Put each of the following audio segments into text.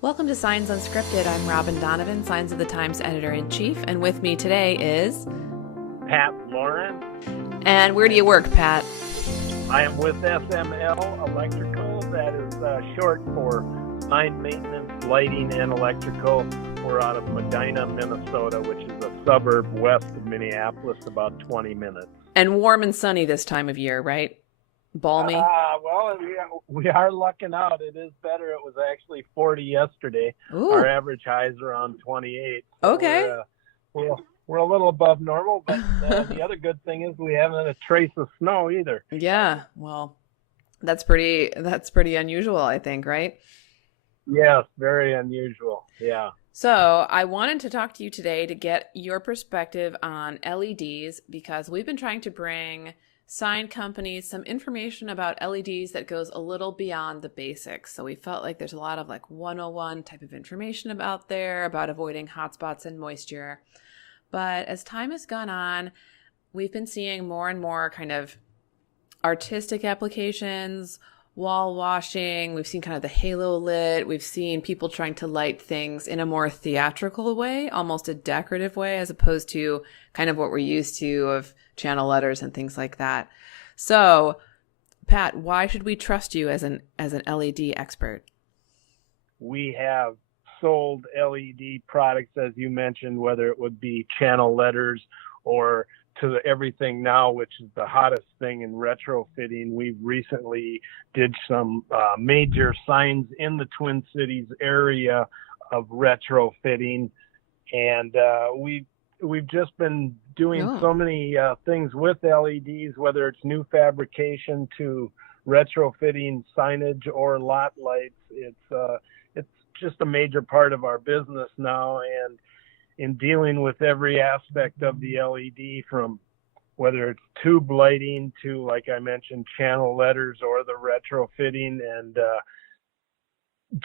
Welcome to Signs Unscripted. I'm Robin Donovan, Signs of the Times editor-in-chief, and with me today is... Pat Lawrance. And where do you work, Pat? I am with SML Electrical. That is short for Sign Maintenance, Lighting, and Electrical. We're out of Medina, Minnesota, which is a suburb west of Minneapolis, about 20 minutes. And warm and sunny this time of year, right? Balmy? Well, we are lucking out. It is better. It was actually 40 yesterday. Ooh. Our average highs are around 28. So okay. We're a little above normal, but the other good thing is we haven't had a trace of snow either. Yeah, well, that's pretty unusual, I think, right? Yes, very unusual. Yeah. So I wanted to talk to you today to get your perspective on LEDs because we've been trying to bring sign companies some information about LEDs that goes a little beyond the basics. So we felt like there's a lot of like 101 type of information about there about avoiding hotspots and moisture. But as time has gone on, we've been seeing more and more kind of artistic applications, wall washing. We've seen kind of the halo lit. We've seen people trying to light things in a more theatrical way, almost a decorative way, as opposed to kind of what we're used to of channel letters and things like that. So, Pat, why should we trust you as an LED expert? We have sold LED products, as you mentioned, whether it would be channel letters or to everything now, which is the hottest thing in retrofitting. We recently did some major signs in the Twin Cities area of retrofitting, and we've just been doing so many things with LEDs, whether it's new fabrication to retrofitting signage or lot lights. It's just a major part of our business now, and in dealing with every aspect of the LED, from whether it's tube lighting to, like I mentioned, channel letters or the retrofitting, and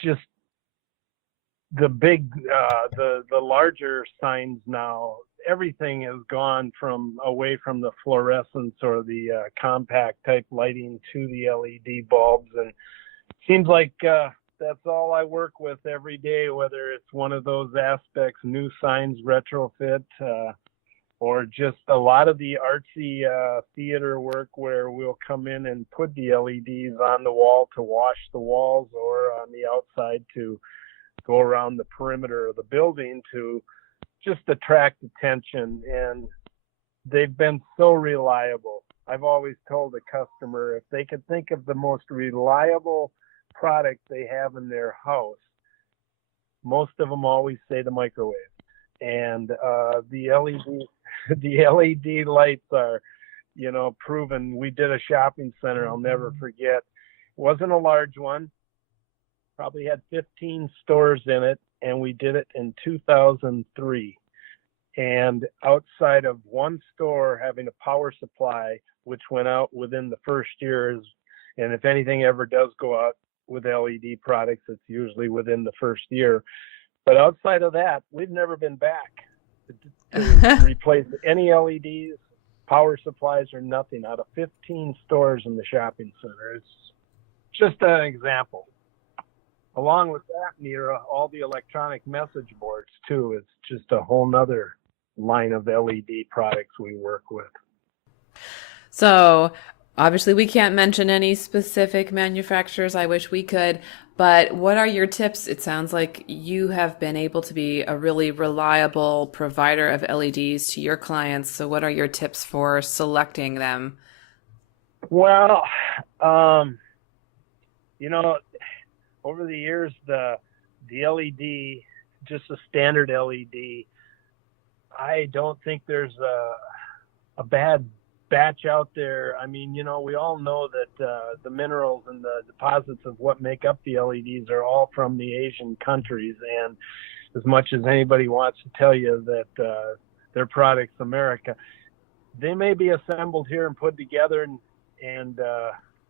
just the big, the larger signs now. Everything has gone away from the fluorescence or the compact type lighting to the LED bulbs, and it seems like that's all I work with every day, whether it's one of those aspects, new signs, retrofit, or just a lot of the artsy theater work where we'll come in and put the LEDs on the wall to wash the walls, or on the outside to go around the perimeter of the building to just attract attention. And they've been so reliable. I've always told the customer, if they could think of the most reliable product they have in their house, most of them always say the microwave. And the LED lights are, proven. We did a shopping center I'll never forget. It wasn't a large one, probably had 15 stores in it, and we did it in 2003. And outside of one store having a power supply, which went out within the first year, and if anything ever does go out with LED products, it's usually within the first year. But outside of that, we've never been back to replace any LEDs, power supplies, or nothing out of 15 stores in the shopping center. It's just an example. Along with that, Nira, all the electronic message boards too. It's just a whole nother line of LED products we work with. So obviously we can't mention any specific manufacturers. I wish we could, but what are your tips? It sounds like you have been able to be a really reliable provider of LEDs to your clients. So what are your tips for selecting them? Well, over the years, the LED, just a standard LED, I don't think there's a bad batch out there. I mean, we all know that the minerals and the deposits of what make up the LEDs are all from the Asian countries. And as much as anybody wants to tell you that their product's America, they may be assembled here and put together and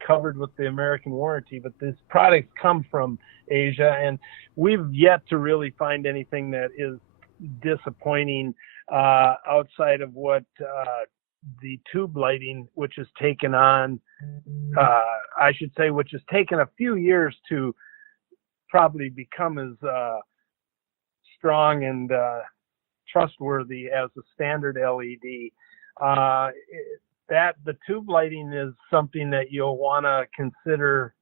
covered with the American warranty, but these products come from Asia, and we've yet to really find anything that is disappointing outside of what the tube lighting, which has taken on, which has taken a few years to probably become as strong and trustworthy as the standard LED. That the tube lighting is something that you'll want to consider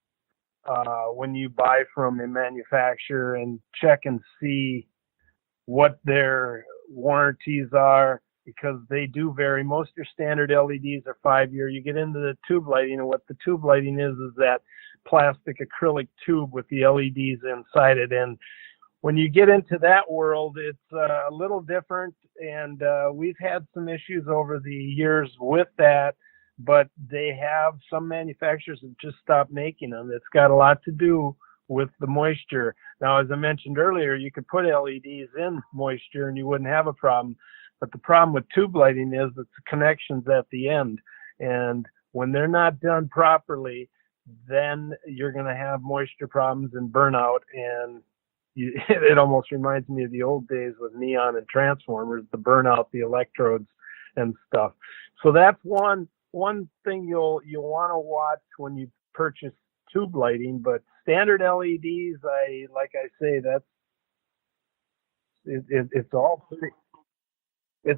when you buy from a manufacturer, and check and see what their warranties are, because they do vary. Most of your standard LEDs are 5-year. You get into the tube lighting, and what the tube lighting is that plastic acrylic tube with the LEDs inside it. And when you get into that world, it's a little different, and we've had some issues over the years with that, but some manufacturers have just stopped making them. It's got a lot to do with the moisture. Now, as I mentioned earlier, you could put LEDs in moisture and you wouldn't have a problem, but the problem with tube lighting is that the connections at the end, and when they're not done properly, then you're going to have moisture problems and burnout. And it almost reminds me of the old days with neon and transformers, the burnout, the electrodes and stuff. So that's one thing you'll want to watch when you purchase tube lighting. But standard LEDs, like I say, it's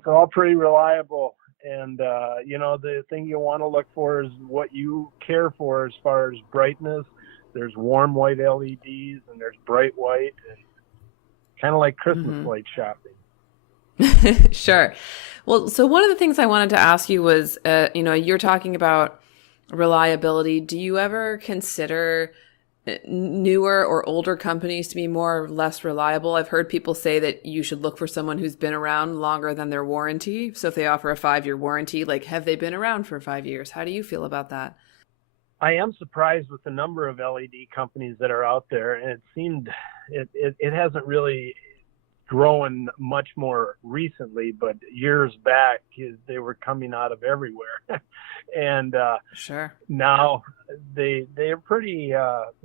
all pretty reliable. And the thing you want to look for is what you care for as far as brightness. There's warm white LEDs and there's bright white, and kind of like Christmas light shopping. Sure. Well, so one of the things I wanted to ask you was, you're talking about reliability. Do you ever consider newer or older companies to be more or less reliable? I've heard people say that you should look for someone who's been around longer than their warranty. So if they offer a 5-year warranty, like, have they been around for 5 years? How do you feel about that? I am surprised with the number of LED companies that are out there, and it hasn't really grown much more recently, but years back they were coming out of everywhere. And sure, now they're pretty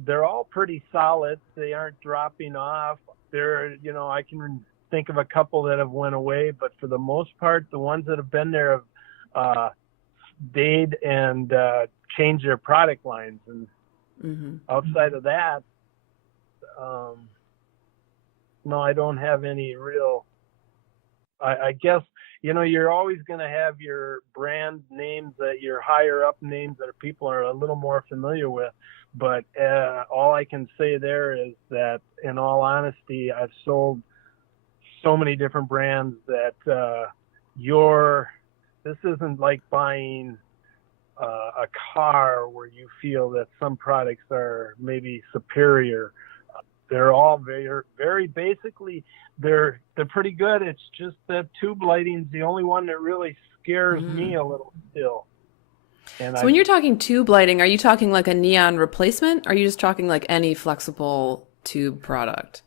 they're all pretty solid. They aren't dropping off. I can think of a couple that have went away, but for the most part, the ones that have been there have stayed and changed their product lines. And outside of that, no, I don't have any real. I guess you're always going to have your brand names, that your higher up names that people are a little more familiar with. But all I can say there is that, in all honesty, I've sold so many different brands that this isn't like buying a car where you feel that some products are maybe superior. They're all very, very basically, they're pretty good. It's just that tube lighting's the only one that really scares me a little still. And when you're talking tube lighting, are you talking like a neon replacement? Or are you just talking like any flexible tube product?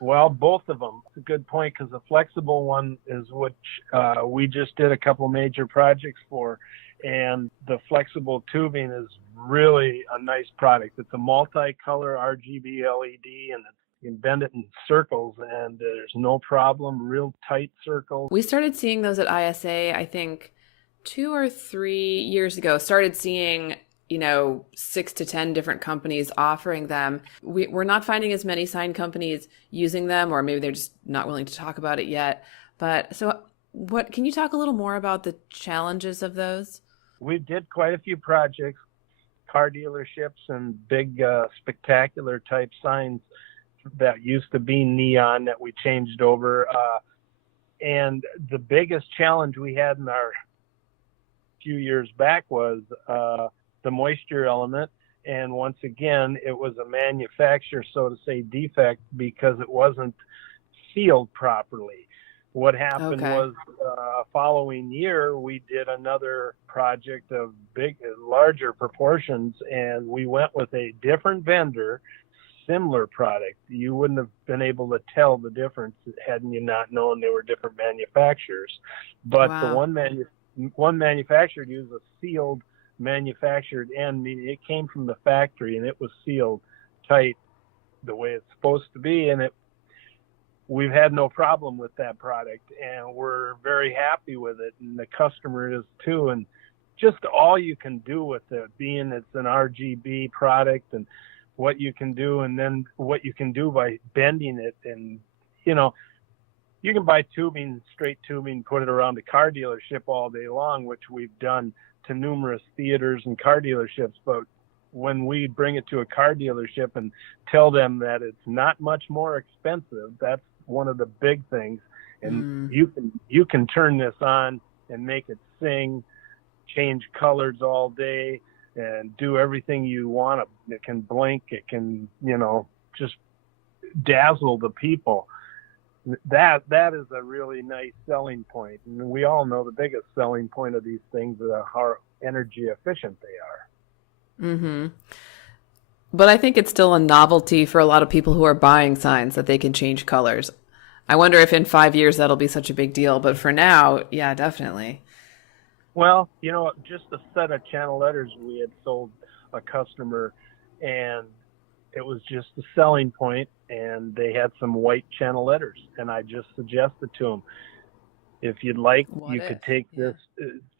Well, both of them. It's a good point, because the flexible one is which we just did a couple major projects for. And the flexible tubing is really a nice product. It's a multicolor RGB LED, and you can bend it in circles, and there's no problem, real tight circles. We started seeing those at ISA, I think 2 or 3 years ago. Started seeing 6 to 10 different companies offering them. We're not finding as many sign companies using them, or maybe they're just not willing to talk about it yet. But so can you talk a little more about the challenges of those? We did quite a few projects, car dealerships and big spectacular type signs that used to be neon that we changed over. And the biggest challenge we had in our few years back was the moisture element. And once again, it was a manufacturer, so to say, defect, because it wasn't sealed properly. What happened was following year, we did another project of larger proportions, and we went with a different vendor, similar product. You wouldn't have been able to tell the difference hadn't you not known they were different manufacturers. But the one manufacturer used a sealed manufactured end, meaning it came from the factory and it was sealed tight the way it's supposed to be, and we've had no problem with that product, and we're very happy with it, and the customer is too. And just all you can do with it, being it's an RGB product, and what you can do, and then what you can do by bending it. And, you can buy tubing, straight tubing, put it around a car dealership all day long, which we've done to numerous theaters and car dealerships. But when we bring it to a car dealership and tell them that it's not much more expensive, that's one of the big things. And you can turn this on and make it sing, change colors all day, and do everything you want. It can blink. It can, just dazzle the people. That is a really nice selling point. And we all know the biggest selling point of these things is how energy efficient they are. Mm-hmm. But I think it's still a novelty for a lot of people who are buying signs that they can change colors. I wonder if in 5 years that'll be such a big deal. But for now, yeah, definitely. Well, just a set of channel letters we had sold a customer, and it was just a selling point, and they had some white channel letters, and I just suggested to them, if you'd like, you could take this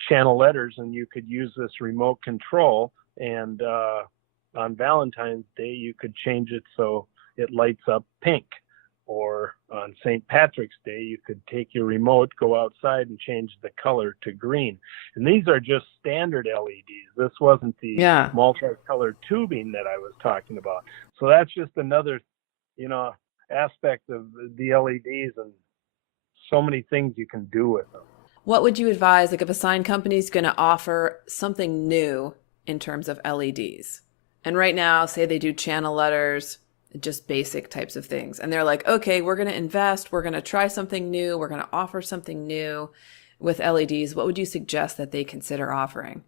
channel letters and you could use this remote control, and on Valentine's Day you could change it so it lights up pink. Or on St. Patrick's Day, you could take your remote, go outside, and change the color to green. And these are just standard LEDs. This wasn't the multicolored tubing that I was talking about. So that's just another, aspect of the LEDs, and so many things you can do with them. What would you advise, like if a sign company is going to offer something new in terms of LEDs? And right now, say they do channel letters, just basic types of things. And they're like, okay, we're going to invest. We're going to try something new. We're going to offer something new with LEDs. What would you suggest that they consider offering?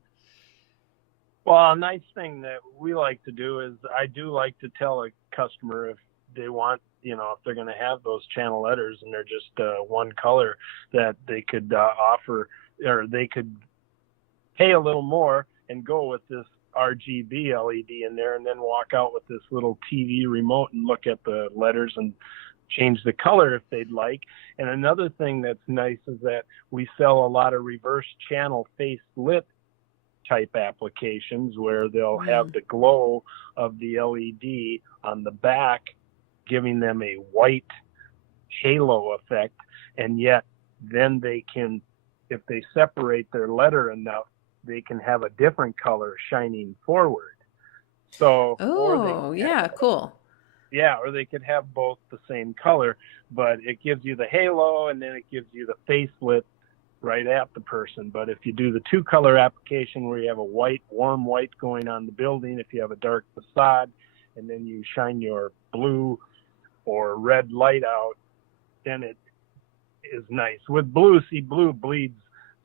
Well, a nice thing that we like to do is I do like to tell a customer if they want, if they're going to have those channel letters and they're just one color, that they could offer, or they could pay a little more and go with this RGB LED in there, and then walk out with this little TV remote and look at the letters and change the color if they'd like. And another thing that's nice is that we sell a lot of reverse channel face lit type applications where they'll have the glow of the LED on the back, giving them a white halo effect. And yet then they can, if they separate their letter enough, they can have a different color shining forward. So, cool. Yeah, or they could have both the same color, but it gives you the halo and then it gives you the facelit right at the person. But if you do the two color application where you have a white, warm white going on the building, if you have a dark facade, and then you shine your blue or red light out, then it is nice. With blue, blue bleeds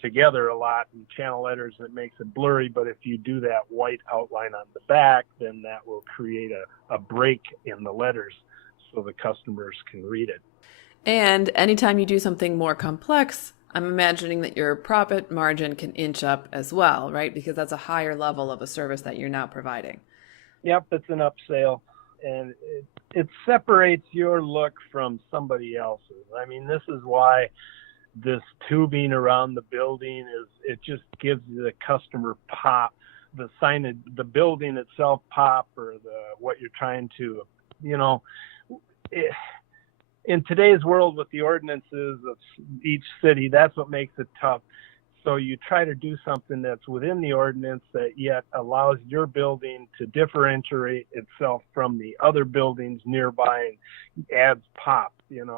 together a lot in channel letters, that makes it blurry. But if you do that white outline on the back, then that will create a break in the letters so the customers can read it. And anytime you do something more complex, I'm imagining that your profit margin can inch up as well, right? Because that's a higher level of a service that you're now providing. Yep, it's an upsell, and it separates your look from somebody else's. I mean, this is why this tubing around the building it just gives the customer pop, the signage, the building itself pop, or what you're trying to, in today's world with the ordinances of each city, that's what makes it tough. So you try to do something that's within the ordinance that yet allows your building to differentiate itself from the other buildings nearby and adds pop, It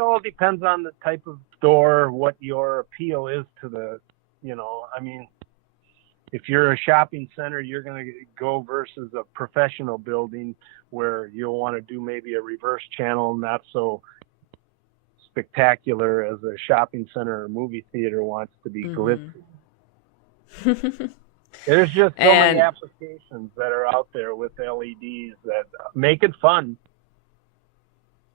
all depends on the type of store, what your appeal is to the, if you're a shopping center, you're going to go versus a professional building where you'll want to do maybe a reverse channel, not so spectacular as a shopping center or movie theater wants to be glitzy. There's just so many applications that are out there with LEDs that make it fun.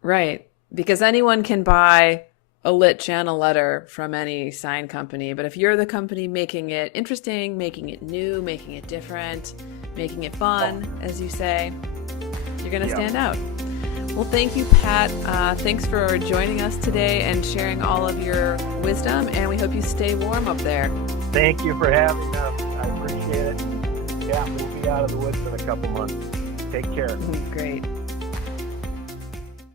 Right. Because anyone can buy a lit channel letter from any sign company. But if you're the company making it interesting, making it new, making it different, making it fun, as you say, you're going to stand out. Well, thank you, Pat. Thanks for joining us today and sharing all of your wisdom. And we hope you stay warm up there. Thank you for having us. I appreciate it. Yeah, we'll be out of the woods in a couple months. Take care. Great.